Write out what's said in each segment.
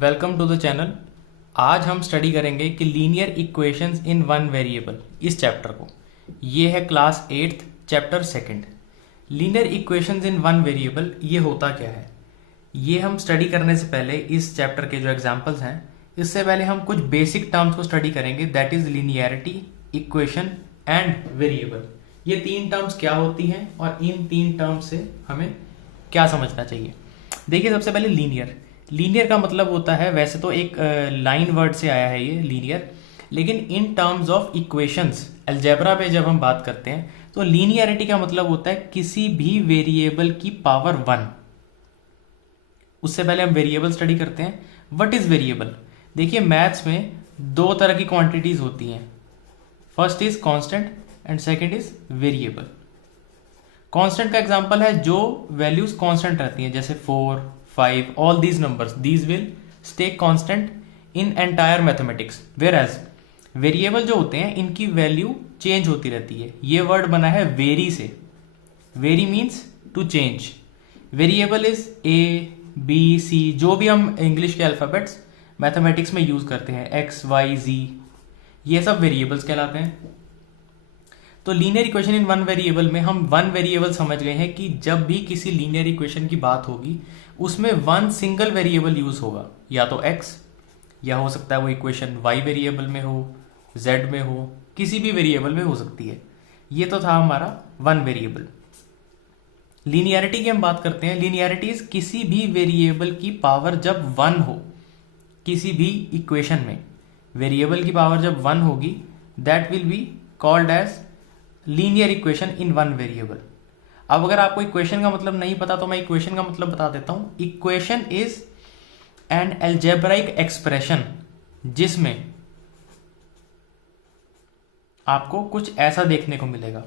Welcome to the channel. आज हम study करेंगे कि लीनियर इक्वेशंस इन वन वेरिएबल, इस चैप्टर को। ये है class 8th chapter 2। Linear equations इन वन वेरिएबल ये होता क्या है, ये हम स्टडी करने से पहले इस चैप्टर के जो एग्जांपल्स हैं, इससे पहले हम कुछ बेसिक टर्म्स को स्टडी करेंगे, that is linearity, equation and variable. ये तीन टर्म्स क्या होती हैं और इन तीन टर्म्स से हमें क्या समझना चाहिए। देखिए, सबसे पहले लीनियर का मतलब होता है, वैसे तो एक लाइन वर्ड से आया है ये लीनियर, लेकिन in terms of equations algebra पे जब हम बात करते हैं तो लीनियरिटी का मतलब होता है किसी भी वेरिएबल की पावर 1। उससे पहले हम वेरिएबल स्टडी करते हैं। What is variable? देखिए, मैथ्स में दो तरह की क्वांटिटीज होती हैं, first is constant and second is variable. Constant का एग्जांपल है जो वैल्यूज कांस्टेंट रहती हैं, जैसे 4, 5, all these numbers, these will stay constant in entire mathematics, whereas variable जो होते हैं इनकी वैल्यू चेंज होती रहती है। ये वर्ड बना है वेरी से। Vary means to change. Variable is A, B, C, जो भी हम इंग्लिश के अल्फाबेट्स मैथमेटिक्स में यूज करते हैं, एक्स, वाई, जी, ये सब वेरिएबल्स कहलाते हैं। तो linear equation in one variable में हम वन वेरिएबल समझ गए हैं कि जब भी किसी लीनियर इक्वेशन की बात होगी उसमें वन सिंगल वेरिएबल यूज होगा, या तो x, या हो सकता है वो इक्वेशन y वेरिएबल में हो, z में हो, किसी भी वेरिएबल में हो सकती है। ये तो था हमारा वन वेरिएबल। लीनियरिटी की हम बात करते हैं। लीनियरिटी इज किसी भी वेरिएबल की पावर जब 1 हो, किसी भी इक्वेशन में वेरिएबल की पावर जब 1 होगी, that will be called as linear equation in one variable. अब अगर आपको इक्वेशन का मतलब नहीं पता तो मैं इक्वेशन का मतलब बता देता हूं। Equation is an algebraic expression जिसमें आपको कुछ ऐसा देखने को मिलेगा।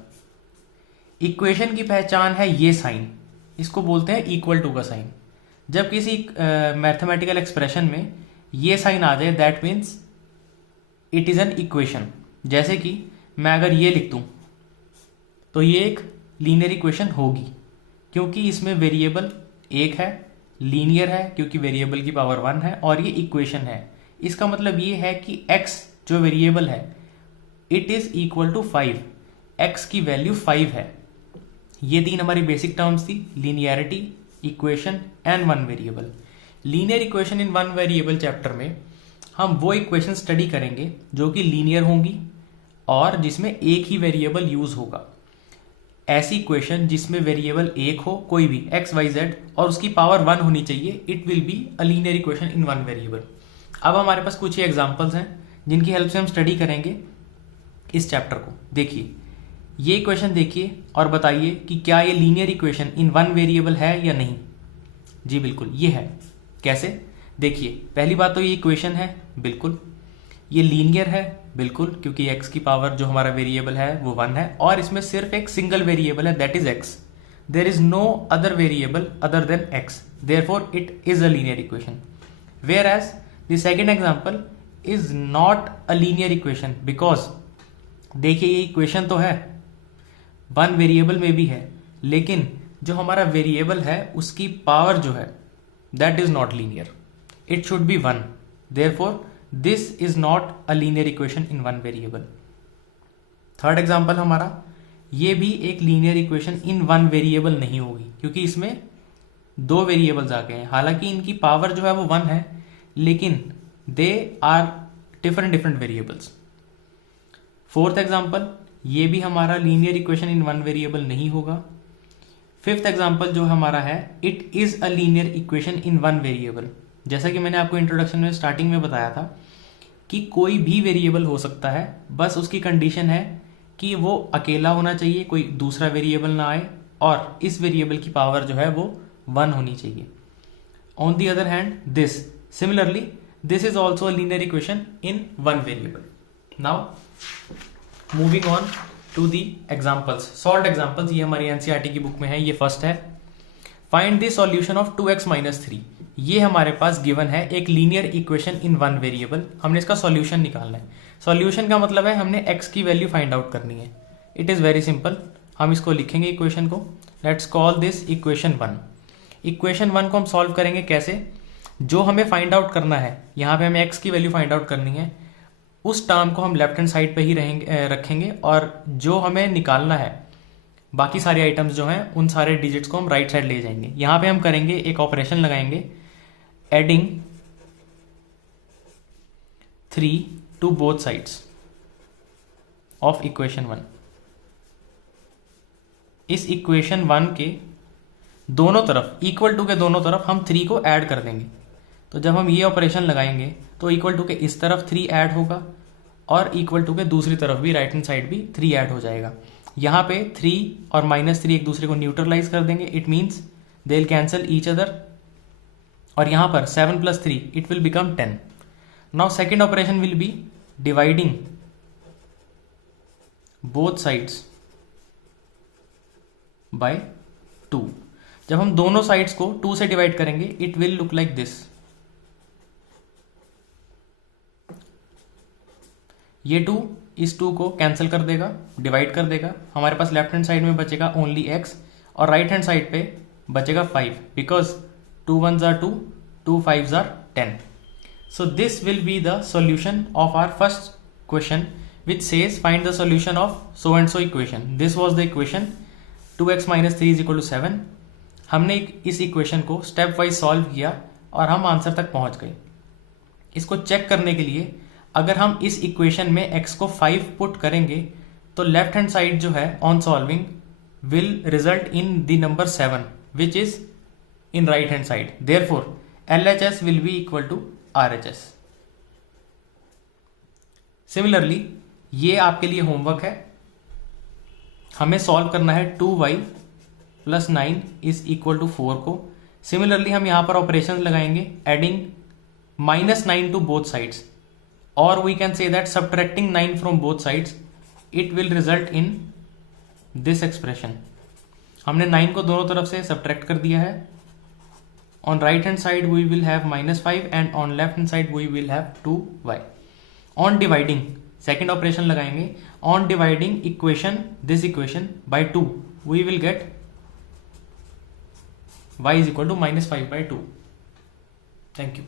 इक्वेशन की पहचान है ये साइन, इसको बोलते हैं इक्वल टू का साइन। जब किसी मैथमेटिकल एक्सप्रेशन में ये साइन आ जाए, that means it is an equation. जैसे कि मैं अगर ये लिख दूं तो ये एक लीनियर इक्वेशन होगी, क्योंकि इसमें वेरिएबल एक है, लीनियर है क्योंकि वेरिएबल की पावर 1 है, और ये इक्वेशन है। इसका मतलब ये है कि x जो वेरिएबल है it is equal to 5, x की वैल्यू 5 है। ये तीन हमारी बेसिक टर्म्स थी, linearity, equation and one variable. Linear equation in one variable chapter में हम वो इक्वेशन स्टडी करेंगे जो कि लीनियर होंगी और जिसमें एक ही वेरिएबल यूज होगा। ऐसी इक्वेशन जिसमें वेरिएबल एक हो, कोई भी x, y, z, और उसकी पावर 1 होनी चाहिए, it will be a linear equation in one variable. अब हमारे पास कुछ ही एग्जांपल्स हैं जिनकी हेल्प से हम स्टडी करेंगे इस चैप्टर को। देखिए, ये इक्वेशन देखिए और बताइए कि क्या ये linear equation in one variable है या नहीं। जी बिल्कुल, ये है। कैसे? देखिए, पहली बात तो ये इक्वेशन है, बिल्कुल। ये लीनियर है, बिल्कुल, क्योंकि x की पावर जो हमारा वेरिएबल है वो 1 है और इसमें सिर्फ एक सिंगल वेरिएबल है, that is x। There is no other variable other than x, therefore it is a linear equation. Whereas the second example is not a linear equation, because देखिए ये इक्वेशन तो है, one variable में भी है, लेकिन जो हमारा वेरिएबल है उसकी पावर जो है that is not linear, it should be 1, therefore this is not a linear equation in one variable. Third example हमारा, ये भी एक linear equation in one variable नहीं होगी, क्योंकि इसमें दो वेरिएबल्स आ गए हैं। हालांकि इनकी पावर जो है वो 1 है, लेकिन they are different variables. Fourth example, ये भी हमारा linear equation in one variable नहीं होगा। फिफ्थ एग्जाम्पल जो हमारा है, it is a linear equation in one variable. जैसा कि मैंने आपको इंट्रोडक्शन में स्टार्टिंग में बताया था कि कोई भी वेरिएबल हो सकता है, बस उसकी कंडीशन है कि वो अकेला होना चाहिए, कोई दूसरा वेरिएबल ना आए, और इस वेरिएबल की पावर जो है वो 1 होनी चाहिए। On the other hand this, similarly this is also a linear equation in one variable. Now moving on to the examples, solved examples. ये हमारी एनसीईआरटी की बुक में है, ये फर्स्ट है। Find the solution of 2x - 3। ये हमारे पास given है एक linear equation in one variable, हमने इसका सॉल्यूशन निकालना है। सॉल्यूशन का मतलब है हमने x की वैल्यू फाइंड आउट करनी है। इट इज वेरी सिंपल, हम इसको लिखेंगे इक्वेशन को। Let's call this equation 1। Equation 1 को हम सॉल्व करेंगे कैसे? जो हमें फाइंड आउट करना है, यहाँ पे हमें x की वैल्यू फाइंड आउट करनी है, उस टर्म को हम लेफ्ट हैंड साइड पे ही रखेंगे, और जो हमें निकालना है बाकी सारे आइटम्स जो हैं उन सारे डिजिट्स को हम राइट साइड ले जाएंगे। यहाँ पे हम करेंगे एक ऑपरेशन लगाएंगे, adding 3 to both sides of equation 1। इस इक्वेशन 1 के दोनों तरफ, इक्वल टू के दोनों तरफ हम 3 को ऐड कर देंगे। तो जब हम ये ऑपरेशन लगाएंगे तो इक्वल टू के इस तरफ 3 ऐड होगा और इक्वल टू के दूसरी तरफ भी, राइट हैंड साइड भी 3 ऐड हो जाएगा। यहाँ पे 3 और -3 एक दूसरे को न्यूट्रलाइज कर देंगे, it means they will cancel each other, और यहाँ पर 7 + 3 it will become 10। Now second operation will be dividing both sides by 2। जब हम दोनों साइड्स को 2 से डिवाइड करेंगे it will look like this. ये 2 इस 2 को कैंसिल कर देगा, डिवाइड कर देगा। हमारे पास लेफ्ट हैंड साइड में बचेगा ओनली x, और राइट हैंड साइड पे बचेगा 5, because 2 1s are 2, 2 5s are 10। So this will be the solution of our first question, which says find the solution of so and so equation. This was the equation 2x - 3 = 7। हमने इस equation को step wise solve किया और हम answer तक पहुंच गए। इसको चेक करने के लिए अगर हम इस इक्वेशन में x को 5 पुट करेंगे तो लेफ्ट हैंड साइड जो है on solving will result in the number 7 which is in right hand side. Therefore LHS will be equal to RHS। Similarly ये आपके लिए होमवर्क है, हमें सॉल्व करना है 2y + 9 = 4 को। सिमिलरली हम यहां पर ऑपरेशन लगाएंगे, एडिंग -9 टू बोथ साइड्स, और we can say that subtracting 9 from both sides it will result in this expression. हमने 9 को दोनों तरफ से सब्ट्रैक्ट कर दिया है। On right hand side we will have -5 and on left hand side we will have 2y। On dividing second operation लगाएंगे, on dividing equation this equation by 2 we will get y = -5/2। Thank you.